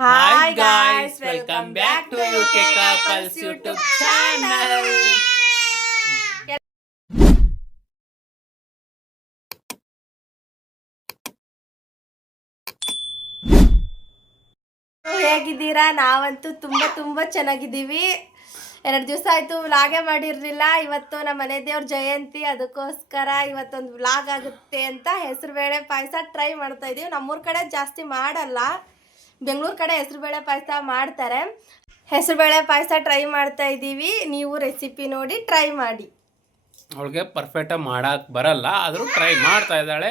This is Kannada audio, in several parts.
Hi guys, welcome back to UK Couples YouTube channel. ಹೇಗಿದ್ದೀರಾ? ನಾವಂತೂ ತುಂಬಾ ಚೆನ್ನಾಗಿದ್ದೀವಿ. 2 ದಿವಸ ಆಯ್ತು ವ್ಲಾಗೇ ಮಾಡಿರಲಿಲ್ಲ. ಇವತ್ತು ನಮ್ಮ ಮನೆ ದೇವ್ರ ಜಯಂತಿ, ಅದಕ್ಕೋಸ್ಕರ ಇವತ್ತೊಂದು ವ್ಲಾಗ್ ಆಗುತ್ತೆ ಅಂತ ಹೆಸರುಬೇಳೆ ಪಾಯಸ ಟ್ರೈ ಮಾಡ್ತಾ ಇದೀವಿ. ನಮ್ಮೂರ ಕಡೆ ಜಾಸ್ತಿ ಮಾಡಲ್ಲ, ಬೆಂಗಳೂರು ಕಡೆ ಹೆಸರುಬೇಳೆ ಪಾಯಸ ಮಾಡ್ತಾರೆ. ಹೆಸರುಬೇಳೆ ಪಾಯಸ ಟ್ರೈ ಮಾಡ್ತಾ ಇದ್ದೀವಿ. ನೀವು ರೆಸಿಪಿ ನೋಡಿ ಟ್ರೈ ಮಾಡಿ. ಅವಳಿಗೆ ಪರ್ಫೆಕ್ಟ್ ಮಾಡಕ್ ಬರಲ್ಲ, ಆದ್ರೂ ಟ್ರೈ ಮಾಡ್ತಾ ಇದ್ದಾಳೆ.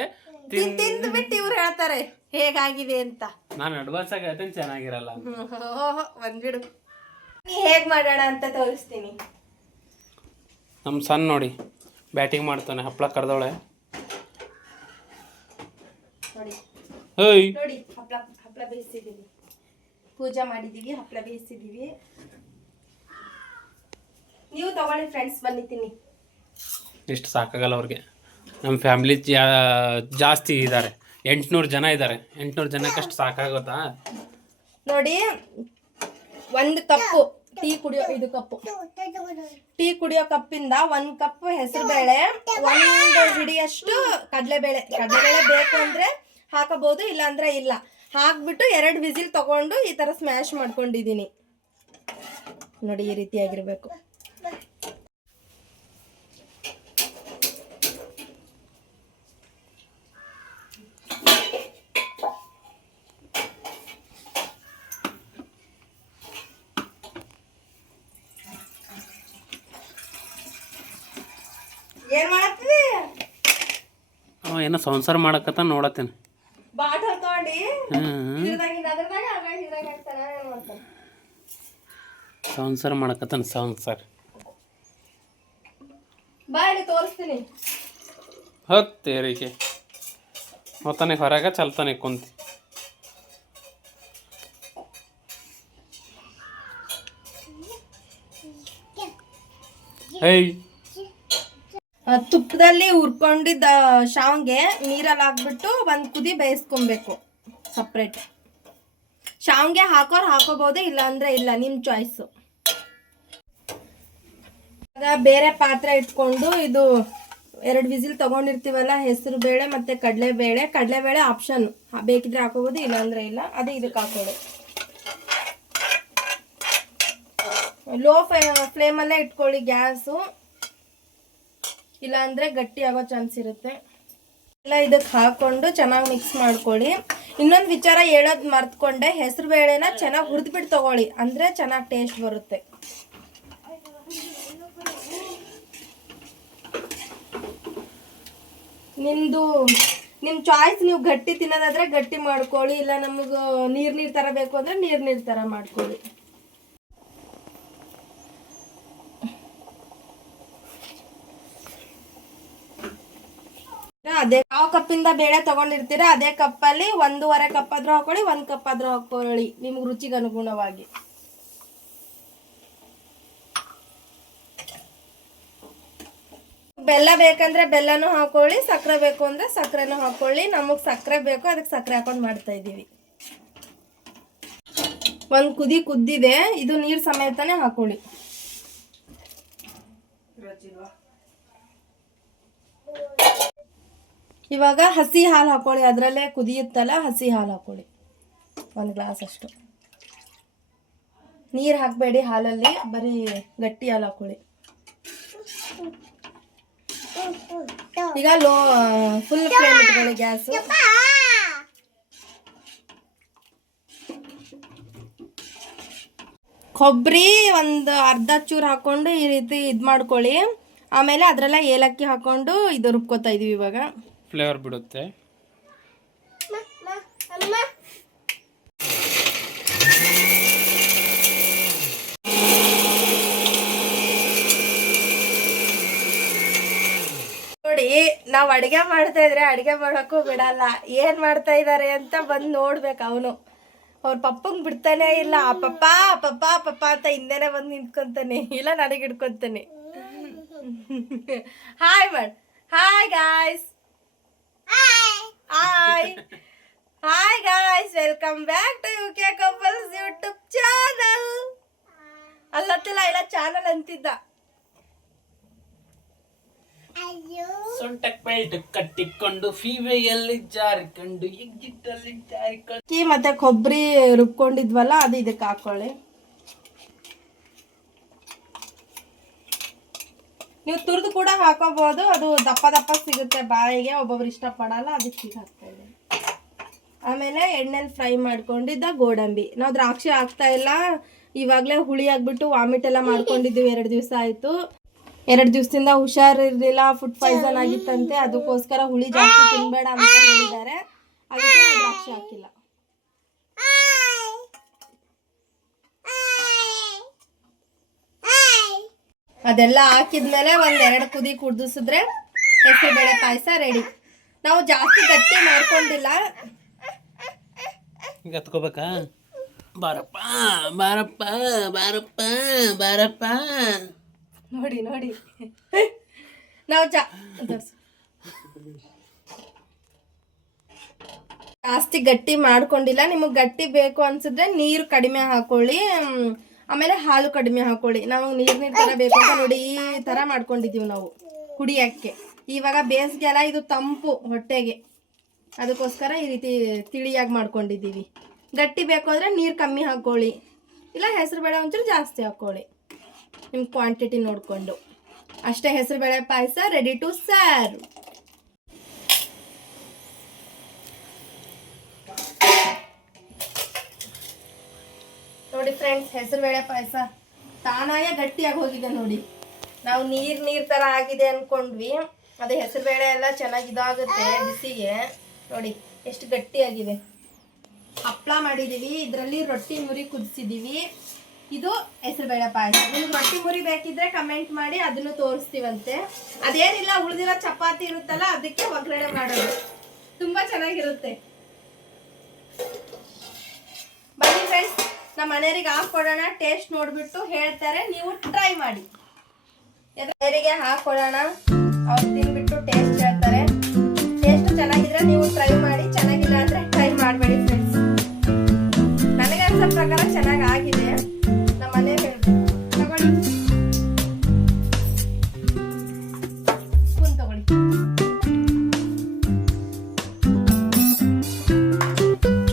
ತಿಂದು ಬಿಟ್ಟು ಇವ್ರು ಹೇಳ್ತಾರೆ ಹೇಗಾಗಿದೆ ಅಂತ. ನಾನು ಅಡ್ವಾನ್ಸ್ ಆಗಿ ಹೇಳ್ತೀನಿ ಚೆನ್ನಾಗಿರಲ್ಲ. ಬಂದ್ಬಿಡು, ನೀ ಹೇಗ್ ಮಾಡೋಣ ಅಂತ ತೋರಿಸ್ತೀನಿ. ನಮ್ಮ ಸಣ್ಣ ನೋಡಿ ಬ್ಯಾಟಿಂಗ್ ಮಾಡ್ತಾನೆ. ಹಪ್ಪಳ ಕರ್ದವಳೆ ನೋಡಿ. ಹೇಯ್ ನೋಡಿ, ಹಪ್ಪಳ ಬೇಯಿಸಿದೀವಿ, ಪೂಜೆ ಮಾಡಿದೀವಿ, ಹಪ್ಪಳ ಬೇಯಿಸಿದೀವಿ. ನೀವು ತಗೊಳ್ಳಿ ಫ್ರೆಂಡ್ಸ್, ಬನ್ನಿ ತಿನ್ನಿ. ಇಷ್ಟು ಸಾಕಾಗಲ್ಲ ಅವ್ರಿಗೆ. ನಮ್ಮ ಫ್ಯಾಮಿಲಿ ಜಾಸ್ತಿ ಇದ್ದಾರೆ, 800 ಜನ ಇದ್ದಾರೆ. 800 ಜನಕ್ಕಷ್ಟು ಸಾಕಾಗುತ್ತಾ? ನೋಡಿ, 1 ಕಪ್ಪು ಟೀ ಕುಡಿಯೋ, ಇದು ಕಪ್ಪು ಟೀ ಕುಡಿಯೋ ಕಪ್ಪಿಂದ 1 ಕಪ್ ಹೆಸರುಬೇಳೆ, 1 ಹಿಡಿಯಷ್ಟು ಕಡಲೆಬೇಳೆ ಬೇಕು ಅಂದ್ರೆ ಹಾಕಬಹುದು, ಇಲ್ಲ ಅಂದ್ರೆ ಇಲ್ಲ. ಹಾಕ್ಬಿಟ್ಟು 2 ವಿಸಿಲ್ ತಗೊಂಡು ಈ ತರ ಸ್ಮ್ಯಾಶ್ ಮಾಡ್ಕೊಂಡಿದೀನಿ. ನೋಡಿ, ಈ ರೀತಿಯಾಗಿರ್ಬೇಕು. ಏನ್ ಮಾಡತ್ತೀವಿ? ಏನೋ ಸಂಸಾರ ಮಾಡಕತ್ತ ನೋಡತ್ತೇನೆ. ಬಾಟಲ್ ತಗೊಂಡಿ ಸಂಸಾರ ಮಾಡಕತ್ತಾನ. ಸಂಸಾರ ಬಾಯಲ್ಲಿ ತೋರಿಸ್ತೀನಿ. ಹತ್ತೇರಿಕೆ ಹೋತಾನೆ ಹೊರಗೆ ಚಲ್ತಾನೆ ಕುಂತಿ. ಹೇಯ್, ತುಪ್ಪದಲ್ಲಿ ಹುರ್ಕೊಂಡಿದ್ದ ಶಾವ್ಗೆ ನೀರಲ್ಲಿ ಹಾಕ್ಬಿಟ್ಟು 1 ಕುದಿ ಬೇಯಿಸ್ಕೊಬೇಕು ಸಪ್ರೇಟ್. ಶಾವ್ಗೆ ಹಾಕೋರು ಹಾಕೋಬಹುದು, ಇಲ್ಲ ಅಂದ್ರೆ ಇಲ್ಲ, ನಿಮ್ ಚಾಯ್ಸು. ಬೇರೆ ಪಾತ್ರೆ ಇಟ್ಕೊಂಡು ಇದು 2 ವಿಸಿಲ್ ತಗೊಂಡಿರ್ತೀವಲ್ಲ, ಹೆಸರು ಬೇಳೆ ಮತ್ತೆ ಕಡಲೆಬೇಳೆ ಆಪ್ಷನ್, ಬೇಕಿದ್ರೆ ಹಾಕೋಬಹುದು, ಇಲ್ಲ ಅಂದ್ರೆ ಇಲ್ಲ. ಅದೇ ಇದಕ್ಕೆ ಹಾಕೋದು. ಲೋ ಫ್ಲೇಮಲ್ಲೇ ಇಟ್ಕೊಳ್ಳಿ ಗ್ಯಾಸು, ಇಲ್ಲ ಅಂದ್ರೆ ಗಟ್ಟಿ ಆಗೋ ಚಾನ್ಸ್ ಇರುತ್ತೆ. ಎಲ್ಲ ಇದಕ್ಕೆ ಹಾಕೊಂಡು ಚೆನ್ನಾಗಿ ಮಿಕ್ಸ್ ಮಾಡ್ಕೊಳ್ಳಿ. ಇನ್ನೊಂದು ವಿಚಾರ ಹೇಳೋದು ಮರ್ತ್ಕೊಂಡೆ, ಹೆಸರು ಬೇಳೆನ ಚೆನ್ನಾಗಿ ಹುರಿದ್ಬಿಟ್ಟು ತಗೊಳ್ಳಿ, ಅಂದ್ರೆ ಚೆನ್ನಾಗಿ ಟೇಸ್ಟ್ ಬರುತ್ತೆ. ನಿಮ್ ಚಾಯ್ಸ್. ನೀವು ಗಟ್ಟಿ ತಿನ್ನೋದಾದ್ರೆ ಗಟ್ಟಿ ಮಾಡ್ಕೊಳ್ಳಿ, ಇಲ್ಲ ನಮಗೆ ನೀರ್ ತರ ಬೇಕು ಅಂದ್ರೆ ನೀರ್ ತರ ಮಾಡ್ಕೊಳ್ಳಿ. ಅದೇ ಯಾವ ಕಪ್ಪಿಂದ ಬೇಳೆ ತಗೊಂಡಿರ್ತೀರಾ ಅದೇ ಕಪ್ಪಲ್ಲಿ 1.5 ಕಪ್ ಆದ್ರೂ ಹಾಕೊಳ್ಳಿ, 1 ಕಪ್ ಆದ್ರೂ ಹಾಕೊಳ್ಳಿ, ನಿಮ್ಗೆ ರುಚಿಗೆ ಅನುಗುಣವಾಗಿ. ಬೆಲ್ಲ ಬೇಕಂದ್ರೆ ಬೆಲ್ಲನೂ ಹಾಕೊಳ್ಳಿ, ಸಕ್ಕರೆ ಬೇಕು ಅಂದ್ರೆ ಸಕ್ಕರೆನೂ ಹಾಕೊಳ್ಳಿ. ನಮಗ್ ಸಕ್ಕರೆ ಬೇಕು, ಅದಕ್ಕೆ ಸಕ್ಕರೆ ಹಾಕೊಂಡು ಮಾಡ್ತಾ ಇದೀವಿ. 1 ಕುದಿ ಕುದ್ದಿದೆ, ಇದು ನೀರ್ ಸಮೇತನೇ ಹಾಕೊಳ್ಳಿ. ಇವಾಗ ಹಸಿ ಹಾಲು ಹಾಕೊಳ್ಳಿ, ಅದರಲ್ಲೇ ಕುದಿಯುತ್ತಲ್ಲ, ಹಸಿ ಹಾಲು ಹಾಕೊಳ್ಳಿ 1 ಗ್ಲಾಸ್ ಅಷ್ಟು. ನೀರು ಹಾಕಬೇಡಿ ಹಾಲಲ್ಲಿ, ಬರೀ ಗಟ್ಟಿ ಹಾಲು ಹಾಕೊಳ್ಳಿ. ಈಗ ಫುಲ್ ಫ್ಲೇಮ್ ಇಟ್ಕೊಳ್ಳಿ ಗ್ಯಾಸು. ಕೊಬ್ಬರಿ 1 ಅರ್ಧ ಚೂರು ಹಾಕೊಂಡು ಈ ರೀತಿ ಇದು ಮಾಡ್ಕೊಳ್ಳಿ. ಆಮೇಲೆ ಅದರೆಲ್ಲ ಏಲಕ್ಕಿ ಹಾಕೊಂಡು ಇದು ರುಬ್ಕೋತಾ ಇದೀವಿ. ಇವಾಗ ಫ್ಲೇವರ್ ಬಿಡುತ್ತೆ. ನೋಡಿ, ನಾವ್ ಅಡಿಗೆ ಮಾಡ್ತಾ ಇದ್ರೆ ಅಡಿಗೆ ಮಾಡೋಕ್ಕೂ ಬಿಡಲ್ಲ, ಏನ್ ಮಾಡ್ತಾ ಇದಾರೆ ಅಂತ ಬಂದು ನೋಡ್ಬೇಕು. ಅವನು ಅವ್ರ ಪಪ್ಪಂಗ್ ಬಿಡ್ತಾನೆ ಇಲ್ಲ. ಪಪ್ಪ ಪಪ್ಪ ಪಪ್ಪ ಅಂತ ಹಿಂದೆನೆ ಬಂದು ನಿಂತ್ಕೊಂತಾನೆ, ಇಲ್ಲ ನನಗೆ ಹಿಡ್ಕೊಂತಾನೆ. ಹಾಯ್ ಮಾಡ್. Hi guys. Hi. Hi guys, welcome back to UK Couples channel ಅಂತಿದ್ದ. ಸೊಂಟಕ್ಕೆ ಬೆಲ್ಟ್ ಕಟ್ಟಿಕೊಂಡು ಫೀವೆಯಲ್ಲಿ ಜಾರಿಕೊಂಡು ಎಗ್ಜಿಟ್ಟಲ್ಲಿ ಜಾರಿಕೊಂಡು ಮತ್ತೆ ಕೊಬ್ಬರಿ ರುಬ್ಕೊಂಡಿದ್ವಲ್ಲ ಅದು ಇದಕ್ಕೆ ಹಾಕೊಳ್ಳಿ. ನೀವು ತುರಿದು ಕೂಡ ಹಾಕೋಬಹುದು, ಅದು ದಪ್ಪ ದಪ್ಪ ಸಿಗುತ್ತೆ ಬಾಯಿಗೆ, ಒಬ್ಬೊಬ್ರು ಇಷ್ಟಪಡಲ್ಲ, ಅದಕ್ಕೆ ಹೀಗೆ ಹಾಕ್ತಾ ಇದ್ದೀನಿ. ಆಮೇಲೆ ಎಣ್ಣೆಲಿ ಫ್ರೈ ಮಾಡ್ಕೊಂಡಿದ್ದ ಗೋಡಂಬಿ. ನಾವು ದ್ರಾಕ್ಷಿ ಹಾಕ್ತಾ ಇಲ್ಲ, ಇವಾಗಲೇ ಹುಳಿ ಆಗ್ಬಿಟ್ಟು ವಾಮಿಟ್ ಎಲ್ಲ ಮಾಡ್ಕೊಂಡಿದ್ದೀವಿ. 2 ದಿವಸ ಆಯಿತು. 2 ದಿವಸದಿಂದ ಹುಷಾರಿರಲಿಲ್ಲ, ಫುಡ್ ಪಾಯ್ಸನ್ ಆಗಿತ್ತಂತೆ. ಅದಕ್ಕೋಸ್ಕರ ಹುಳಿ ಜಾಸ್ತಿ ತಿನ್ಬೇಡ ಅಂತ ಹೇಳಿದ್ದಾರೆ, ಅದಕ್ಕೆ ನಾವು ದ್ರಾಕ್ಷಿ ಹಾಕಿಲ್ಲ. ಅದೆಲ್ಲ ಹಾಕಿದ್ಮೇಲೆ 1-2 ಕುದಿ ಕುದಿಸಿದ್ರೆ ಹೆಸರುಬೇಳೆ ಪಾಯಸ ರೆಡಿ. ನಾವು ಜಾಸ್ತಿ ಗಟ್ಟಿ ಮಾಡ್ಕೊಂಡಿಲ್ಲ. ಈಗ ಹತ್ಕೋಬೇಕಾ? ಬಾರಪ್ಪ ಬಾರಪ್ಪ ಬಾರಪ್ಪ ಬಾರಪ್ಪ. ನೋಡಿ ನೋಡಿ ನಾವು ಜಾಸ್ತಿ ಗಟ್ಟಿ ಮಾಡ್ಕೊಂಡಿಲ್ಲ. ನಿಮಗೆ ಗಟ್ಟಿ ಬೇಕು ಅನ್ಸಿದ್ರೆ ನೀರು ಕಡಿಮೆ ಹಾಕೊಳ್ಳಿ, ಆಮೇಲೆ ಹಾಲು ಕಡಿಮೆ ಹಾಕೊಳ್ಳಿ. ನಾವು ನೀರು ಥರ ಬೇಕು ಅಂತ ನೋಡಿ ಈ ಥರ ಮಾಡ್ಕೊಂಡಿದ್ದೀವಿ ನಾವು ಕುಡಿಯೋಕ್ಕೆ. ಇವಾಗ ಬೇಸಿಗೆಲ್ಲ ಇದು ತಂಪು ಹೊಟ್ಟೆಗೆ, ಅದಕ್ಕೋಸ್ಕರ ಈ ರೀತಿ ತಿಳಿಯಾಗಿ ಮಾಡ್ಕೊಂಡಿದ್ದೀವಿ. ಗಟ್ಟಿ ಬೇಕು ಅಂದರೆ ನೀರು ಕಮ್ಮಿ ಹಾಕ್ಕೊಳ್ಳಿ, ಇಲ್ಲ ಹೆಸರುಬೇಳೆ ಒಂಚೂರು ಜಾಸ್ತಿ ಹಾಕ್ಕೊಳ್ಳಿ, ನಿಮ್ಮ ಕ್ವಾಂಟಿಟಿ ನೋಡಿಕೊಂಡು. ಅಷ್ಟೇ, ಹೆಸರುಬೇಳೆ ಪಾಯಸ ರೆಡಿ ಟು ಸರ್ವ್. ನೋಡಿ ಫ್ರೆಂಡ್ಸ್, ಹೆಸರುಬೇಳೆ ಪಾಯಸ ತಾನಾಗೆ ಗಟ್ಟಿಯಾಗಿ ಹೋಗಿದೆ ನೋಡಿ. ನಾವು ನೀರು ಥರ ಆಗಿದೆ ಅಂದ್ಕೊಂಡ್ವಿ, ಅದೇ ಹೆಸರುಬೇಳೆ ಎಲ್ಲ ಚೆನ್ನಾಗಿ ಇದಾಗುತ್ತೆ ಬಿಸಿಗೆ. ನೋಡಿ ಎಷ್ಟು ಗಟ್ಟಿಯಾಗಿದೆ. ಹಪ್ಪಳ ಮಾಡಿದ್ದೀವಿ, ಇದರಲ್ಲಿ ರೊಟ್ಟಿ ಮುರಿ ಕುದಿಸಿದ್ದೀವಿ. ಇದು ಹೆಸರುಬೇಳೆ ಪಾಯಸ. ನಿಮ್ಗೆ ರೊಟ್ಟಿ ಮುರಿ ಬೇಕಿದ್ರೆ ಕಮೆಂಟ್ ಮಾಡಿ, ಅದನ್ನು ತೋರಿಸ್ತೀವಂತೆ. ಅದೇನಿಲ್ಲ, ಉಳಿದಿರೋ ಚಪಾತಿ ಇರುತ್ತಲ್ಲ ಅದಕ್ಕೆ ಒಗ್ಗರಣೆ ಮಾಡೋದು, ತುಂಬ ಚೆನ್ನಾಗಿರುತ್ತೆ. ಬನ್ನಿ ಫ್ರೆಂಡ್ಸ್, ನಮ್ಮ ಮನೆಯವರಿಗೆ ಹಾಕ್ಕೊಡೋಣ, ಟೇಸ್ಟ್ ನೋಡಿಬಿಟ್ಟು ಹೇಳ್ತಾರೆ, ನೀವು ಟ್ರೈ ಮಾಡಿ. ಮನೆಯವರಿಗೆ ಹಾಕ್ಕೊಡೋಣ, ಅವ್ರು ತಿನ್ಬಿಟ್ಟು ಟೇಸ್ಟ್ ಹೇಳ್ತಾರೆ. ಟೇಸ್ಟ್ ಚೆನ್ನಾಗಿದ್ರೆ ನೀವು ಟ್ರೈ ಮಾಡಿ, ಚೆನ್ನಾಗಿಲ್ಲ ಅಂದರೆ ಟ್ರೈ ಮಾಡಬೇಡಿ ಫ್ರೆಂಡ್ಸ್. ನನಗೆ ಅನ್ಸೋ ಪ್ರಕಾರ ಚೆನ್ನಾಗಿ ಆಗಿದೆ. ನಮ್ಮ ಮನೆಯವ್ರು ಹೇಳ್ಬೇಕು. ತಗೊಳ್ಳಿ, ಸ್ಪೂನ್ ತಗೊಳ್ಳಿ.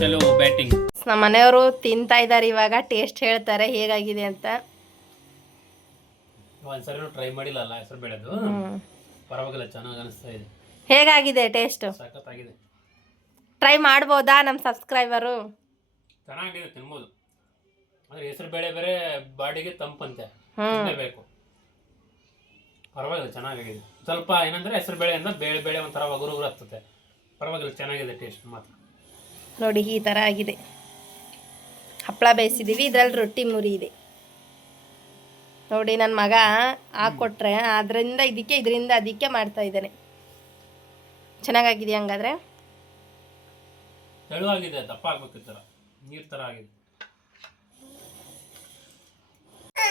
ಚಲೋ ಬ್ಯಾಟಿಂಗ್. ನಮ್ಮ ಮನೆಯವರು ತಿಂತಾ ಇದ್ದಾರೆ, ಇವಾಗ ಟೇಸ್ಟ್ ಹೇಳ್ತಾರೆ ಹೇಗಾಗಿದೆ ಅಂತ. ಒಂದ್ಸರಿ ಟ್ರೈ ಮಾಡಿಲ್ಲ ಅಲ್ಲ ಹೆಸರು ಬೇಳೆದು, ಪರವಾಗಿಲ್ಲ, ಚೆನ್ನಾಗಿ ಅನಿಸ್ತಾ ಇದೆ. ಹೇಗಾಗಿದೆ ಟೇಸ್ಟ್? ಸಖತ್ತಾಗಿದೆ. ಟ್ರೈ ಮಾಡ್ಬೋದಾ ನಮ್ಮ ಸಬ್ಸ್ಕ್ರೈಬರು? ಚೆನ್ನಾಗಿದೆ, ತಿನ್ಬೋದು. ಅಂದ್ರೆ ಹೆಸರು ಬೇಳೆ ಬೇರೆ ಬಾಡಿಗೆ ತಂಪಂತೆ, ಬೇಕು. ಪರವಾಗಿಲ್ಲ, ಚೆನ್ನಾಗಿದೆ. ಸ್ವಲ್ಪ ಏನಂದ್ರೆ ಹೆಸರು ಬೇಳೆಯಿಂದ ಬೇಳೆ ಬೇಳೆ ಒಂಥರ ಒಗರು ಹತ್ತುತ್ತೆ. ಪರವಾಗಿಲ್ಲ, ಚೆನ್ನಾಗಿದೆ ಟೇಸ್ಟ್ ಮಾತ್ರ. ನೋಡಿ ಈ ಥರ ಆಗಿದೆ. ಹಪ್ಪಳ ಬೇಯಿಸಿದ್ದೀವಿ, ಇದರಲ್ಲಿ ರೊಟ್ಟಿ ಮುರಿ ಇದೆ ನೋಡಿ. ನನ್ನ ಮಗ ಹಾಕ್ಕೊಟ್ರೆ ಅದರಿಂದ ಇದರಿಂದ ಅದಕ್ಕೆ ಮಾಡ್ತಾ ಇದ್ದಾನೆ. ಚೆನ್ನಾಗಾಗಿದೆ ಹಂಗಾದ್ರೆ. ತೆಳುವಾಗಿದೆ, ದಪ್ಪ ಆಗ್ಬೇಕು, ಈ ಥರ ನೀರು ಥರ ಆಗಿದೆ.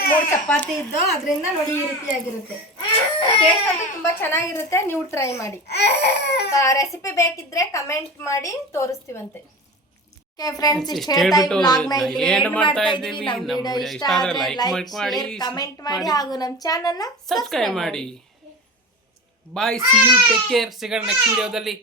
3 ಚಪಾತಿ ಇದ್ದು ಅದರಿಂದ ನೋಡಿ ಈ ರೀತಿ ಆಗಿರುತ್ತೆ. ಟೇಸ್ಟ್ ಅಂತೂ ತುಂಬ ಚೆನ್ನಾಗಿರುತ್ತೆ, ನೀವು ಟ್ರೈ ಮಾಡಿ. ರೆಸಿಪಿ ಬೇಕಿದ್ರೆ ಕಮೆಂಟ್ ಮಾಡಿ, ತೋರಿಸ್ತೀವಂತೆ. ಫ್ರೆಂಡ್ಸ್, ಇಷ್ಟ ಹೇಳ್ತಾ ಈ ವ್ಲಾಗ್ನ ಇಲ್ಲಿ ಎಂಡ್ ಮಾಡ್ತಾ ಇದ್ದೀವಿ. ನಮ್ಮ ವಿಡಿಯೋ ಇಷ್ಟ ಆದರೆ ಲೈಕ್, ಶೇರ್, ಕಮೆಂಟ್ ಮಾಡಿ, ಹಾಗೂ ನಮ್ಮ ಚಾನಲ್ನ ಸಬ್ಸ್ಕ್ರೈಬ್ ಮಾಡಿ. ಬಾಯ್, ಸಿ ಯು, ಟೇಕ್ ಕೇರ್. ಸಿಗೋಣ ನೆಕ್ಸ್ಟ್ ವಿಡಿಯೋದಲ್ಲಿ.